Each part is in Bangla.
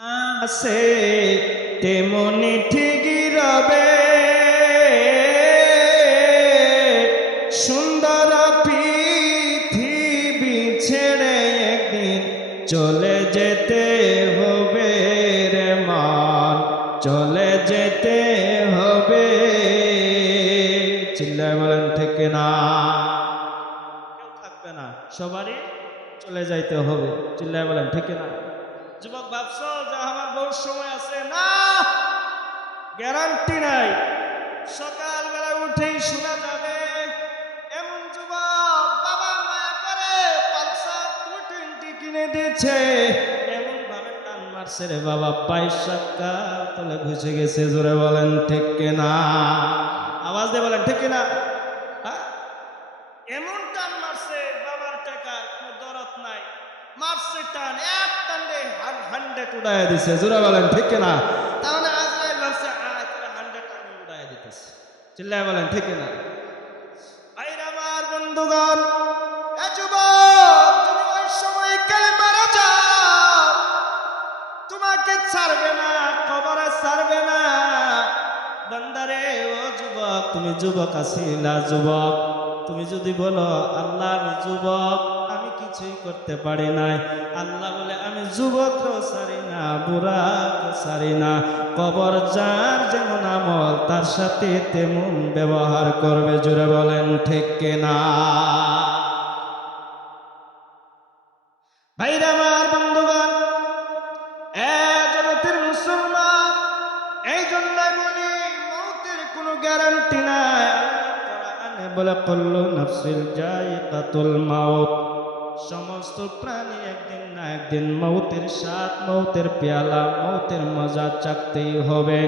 আছে তেমনি ঠিকই রবে, সুন্দর পৃথিবী ছেড়ে একদিন চলে যেতে হবে রে মন, চলে যেতে হবে। চিল্লায় বলেন ঠিক না? কেউ থাকবে না, সবারই চলে যাইতে হবে। চিল্লায় বলেন ঠিক না? যুবক ভাবছো যে আমার বহুত সময় আছে, না, গ্যারান্টি নাই। সকালবেলা উঠেই শোনা যাবে এমন যুবক বাবা মায়া করে পালসার 220 কিনে দিয়েছে, এমন ভাবে টান মারছে রে বাবা 22 চাকা তলে ঘুষে গেছে। জোরে বলেন ঠিক না? আওয়াজ দিয়ে বলেন ঠিক না? হ্যাঁ? এমন টান মারছে, বাবার টাকার কোনো দরদ নাই, মারছে টান, এক টানে 100 উড়াইয়া দিছে। জোরে বলেন ঠিক না? তাহলে আজরাইল ভাবছে আয় তোরা 100 টানে উড়াইয়া দিতেছে। চিল্লায় বলেন ঠিক না? ভাইরা আমার বন্ধুগণ, এ যুবক যদি ওই সময় কেড়ে মারা যাও, তোমাকে ছাড়বে না, কবরে ছাড়বে না। বান্দারে ও যুবক, তুমি যুবক আছিলা, যুবক তুমি যদি বলো আল্লাহ আমি যুবক, আমি কিছুই করতে পারি নাই, আল্লাহ বলে আমি যুবকও ছাড়ি না, বুড়াকে ছাড়ি না। কবর যার যেমন আমল তার সাথে তেমন ব্যবহার করবে। জোরে বলেন ঠিক না? ভাইরা আমার বন্ধুগণ, এ জগতের মুসলমান, এই জন্য বলি মৌতের কোনো গ্যারান্টি নাই। আল্লাহ কোরআনে বলে কুল্লু নাফসিন যায়িকাতুল মাউত, সমস্ত প্রাণী একদিন না একদিন মৌতের স্বাদ, মৌতের পেয়ালা, মৌতের মজা চাকতেই হবে।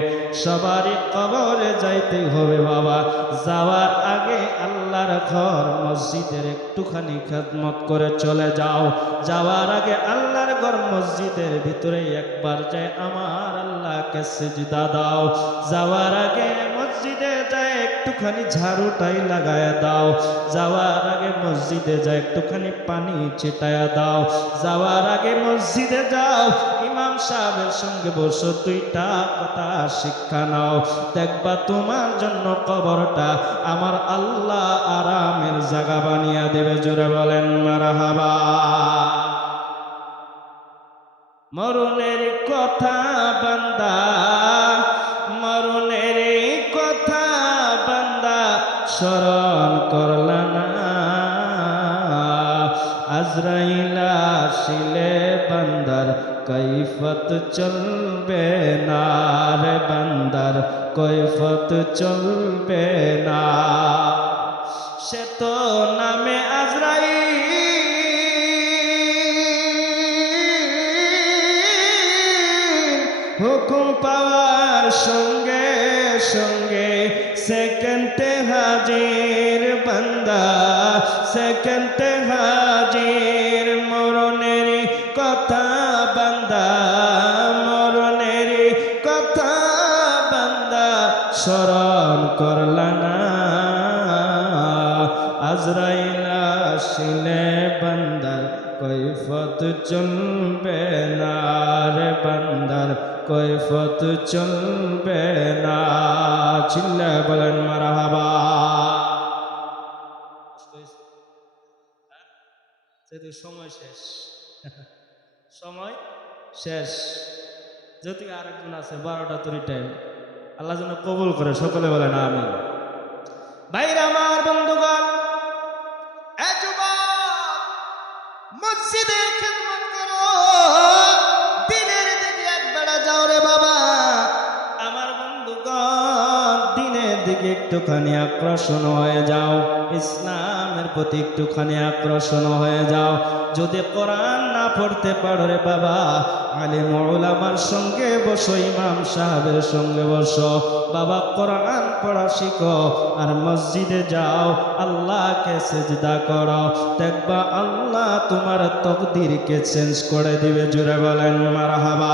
সবারই কবরে যাইতেই হবে বাবা। যাওয়ার আগে আল্লাহর ঘর মসজিদের একটুখানি খেদমত করে চলে যাও। যাওয়ার আগে আল্লাহর ঘর মসজিদের ভিতরে একবার যায় আমার আল্লাহকে সিজদা দাও। যাওয়ার আগে মসজিদে যায় একটুখানি ঝাড়ুটাই লাগায়া দাও। যাওয়ার আগে মসজিদে যায় একটুখানি পানি ছিটায়া দাও। যাওয়ার আগে মসজিদে যাও, ইমাম সাহেবের সঙ্গে বসো, দুইটা কথা শিক্ষা নাও। দেখবা তোমার জন্য কবরটা আমার আল্লাহ আরামের জায়গা বানিয়ে দেবে। জোরে বলেন মারহাবা। মরণের কথা বান্দা, মরণের কথা বান্দা স্মরণ করলা না। আজরাইল আসিলে বান্দার কৈফত চলবে না রে, বান্দার কৈফত চলবে না। সে তো নামে আজরাইল, হুকুম পাওয়ার সঙ্গে সঙ্গে সেকেন্ডে হাজির বান্দা, সেকেন্ডে হাজির। মরণের কথা বান্দা, মরণের কথা বান্দা স্মরণ করলা না। আজরাইল আসিলে বান্দার কৈফত চলবে না রে, বান্দার কৈফত চলবে না। চিল্লায় বলেন মারহাবা। যেহেতু সময় শেষ, সময় শেষ। যদি আরেকজন আছে 12টা তরি টাইম, আল্লাহ যেন কবুল করে, সকলে বলেন আমিন। ভাইরা আমার বন্ধুগণ, এ যুবক মসজিদে খেদমত করো, দিনের দিকে একবেলা যাও রে বাবা। আমার বন্ধুগণ, দিনের দিকে একটুখানি আকর্ষণ হয়ে যাও, ইসলামের প্রতি একটুখানি আকর্ষণ হয়ে যাও। যদি কোরআন না পড়তে পারো রে বাবা, আলিম উলামার সঙ্গে বসো, ইমাম সাহেবের সঙ্গে বসো বাবা, কোরআন পড়া শিখো। আর মসজিদে যাও, আল্লাহকে সিজদা করো, দেখবা আল্লাহ তোমার তকদিরকে চেঞ্জ করে দিবে। জোরে বলেন মারহাবা।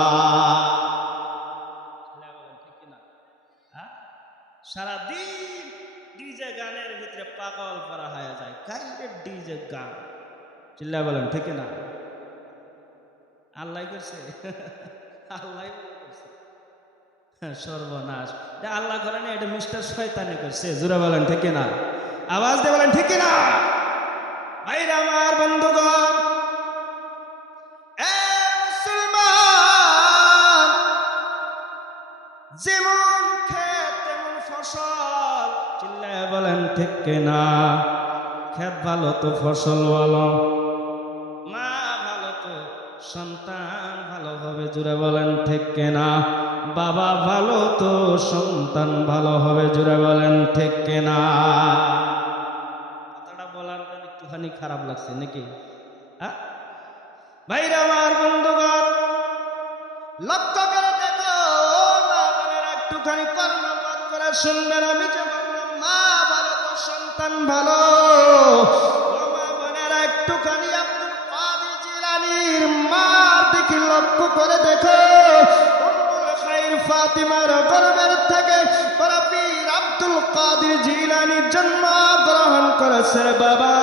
সারাদিন ডিজে গানের ভিতরে পাগল করা হয়ে যায়, কাইরে ডিজে গান। চিল্লায় বলেন ঠিক না? আল্লাহ করছে। আল্লাহ সর্বনাশ, এটা আল্লাহ করে না, এটা মিস্টার শয়তানি করছে। জোরে বলেন ঠিক না, আওয়াজ দিয়ে বলেন ঠিক না। ভাইরা আমার বন্ধুগণ, এ মুসলমান, যেমন ক্ষেত তেমন ফসল। চিল্লায় বলেন ঠিক না। ক্ষেত ভালো তো ফসল ভালো, মা ভালো তো সন্তান ভালো হবে। জুড়ে বলেন ঠিক না। বাবা ভালো তো সন্তান ভালো হবে। জুড়ে বলেন ঠিক না। কথাটা বলার পর একটুখানি খারাপ লাগছে নাকি? ভাইরা আমার বন্ধুগণ, লক্ষ্য করে দেখো, মা বোনেরা একটুখানি কর্ণপাত করে শুনবেন। আমি যে বললাম মা ভালো তো সন্তান ভালো, ও মা বোনেরা একটুখানি আব্দুল কাদের জিলানীর মার দিকে লক্ষ্য করে দেখো। উম্মুল খায়র ফাতিমার গর্ভের থেকে বড় পীর আব্দুল কাদের জিলানী জন্মগ্রহণ করেছে বাবা।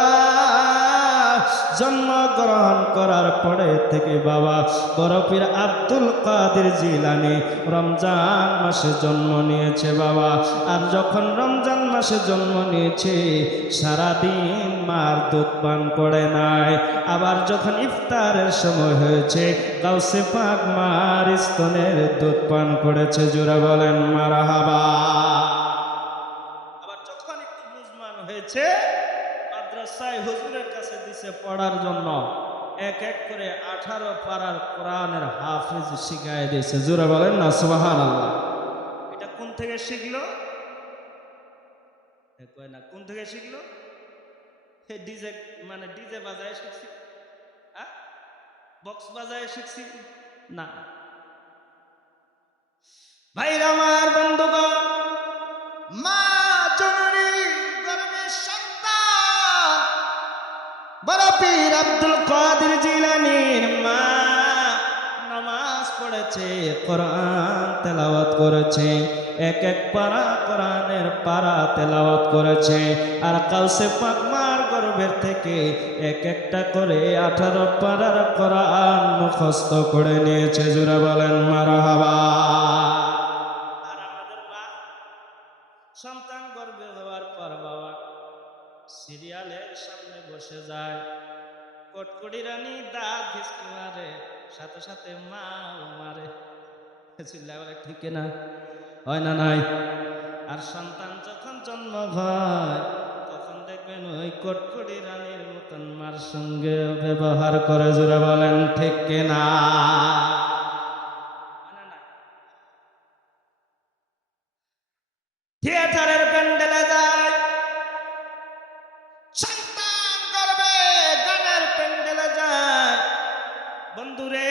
জন্মগ্রহণ করার পরে থেকে বাবা বড় পীর আব্দুল কাদের জিলানী রমজান মাসে জন্ম নিয়েছে বাবা। আর যখন রমজান মাসে জন্ম নিয়েছে, সারাদিন মার দুধ পান করে নাই। আবার যখন ইফতারের সময় হয়েছে, গাউসে পাক মার স্তনের দুধ পান করেছে। জোরে বলেন মারহাবা। আবার যখন একটু বুঝমান হয়েছে, মাদ্রাসায় হুজুরের কাছে দিছে পড়ার জন্য। এক এক করে 18 পারার কোরআনের হাফেজ শিখায় দিয়েছে। জোরে বলেন না সুবহানাল্লাহ। এটা কোন থেকে শিখলো? কয় না কোন থেকে শিখলো? ডিজে, মানে ডিজে বাজায় শিখছি, বক্স বাজায় শিখছি না। ভাইরা আমার বন্ধুগণ, মা জননী গর্ভে সন্তান বড় পীর আব্দুল কাদের জিলানীর মা নামাজ পড়েছে, কোরআন তেলাওয়াত করেছে। এক এক পারা কোরআনের পারা তেলাওয়াত করেছে। আর গাউসে পাক মার গর্ভের থেকে এক একটা করে 18 পারার কোরআন মুখস্থ করে নিয়েছে। জোরে বলেন মারহাবা। আর আমাদের মা সন্তান গর্ভে হওয়ার পর বাবা সিরিয়ালের সামনে বসে যায়, কটকটি রানী দাঁত ঘিসকি মারে, সাথে সাথে মাও মারে। চিল্লায় বলে ঠিক না, হয় না নাই? আর সন্তান যখন জন্ম হয়, তখন দেখবেন ওই কটকটি রানীর মতন মার সঙ্গে ব্যবহার করে। জোরে বলেন ঠিক না। থিয়েটারের প্যান্ডেলে যায়, সন্তান গর্ভে গানের প্যান্ডেলে যায়। বন্ধুরে,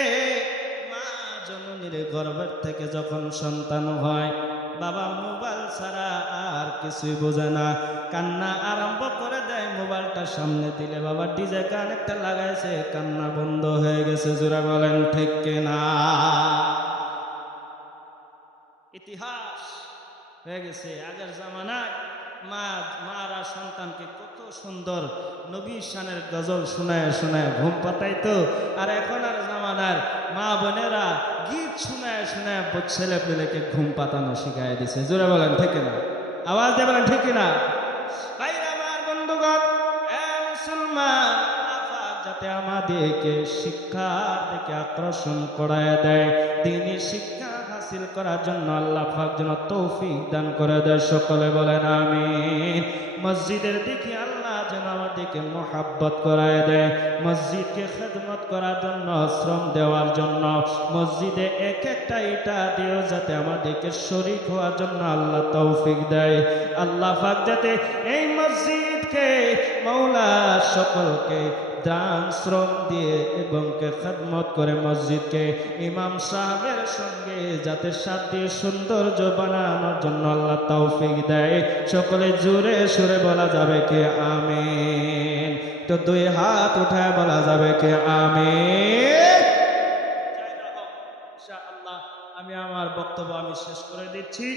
মা জননীর গর্ভের থেকে যখন সন্তান হয়, বাবা মোবাইল ছাড়া আর কিছুই বোঝে না, কান্না আরম্ভ করে দেয়। মোবাইলটা সামনে দিলে বাবা ডিজে গান একটা লাগাইছে, কান্না বন্ধ হয়ে গেছে। জোরে বলেন ঠিক না। ইতিহাস হয়ে গেছে। আগের জামানায় মারা সন্তানকে কত সুন্দর নবী শানের গজল শোনায় শোনায় ঘুম পাতাইতো। আর এখন আর জামানার মা বোনেরা গীত শোনায় শোনায় ছেলে পেলেকে ঘুম পাতানো শিখাই দিছে। জোরে বলেন ঠিক না, আওয়াজ দিয়ে বলেন ঠিক না। ভাইরা আমার বন্ধুগণ, মুসলমান, যাতে আমাদেরকে শিক্ষার দিকে আকর্ষণ করায় দেয়, তিনি শিক্ষা হাসিল করার জন্য আল্লাহ পাক যেন তৌফিক দান করে দেয়। সকলে বলেন আমিন। মসজিদের দিকে আল্লাহ যেন আমাদেরকে মোহাব্বত করায় দেয়, মসজিদকে খেদমত করার জন্য, শ্রম দেওয়ার জন্য, মসজিদে এক একটা ইটা দিয়েও যাতে আমাদেরকে শরীক হওয়ার জন্য আল্লাহ তৌফিক দেয়। আল্লাহ পাক যাতে এই মসজিদকে, মাওলা সকলকে দান শ্রম দিয়ে এবং খেদমত করে মসজিদকে ইমাম সাহেবের সঙ্গে যাতে সাথ দিয়ে সৌন্দর্য বানানোর জন্য আল্লাহ তৌফিক দেয়। সকলে জোরে সুরে বলা যাবে কে আমিন? তো দুই হাত উঠায় বলা যাবে কে আমিন? ইনশাআল্লাহ আমি আমার বক্তব্য শেষ করে দিচ্ছি।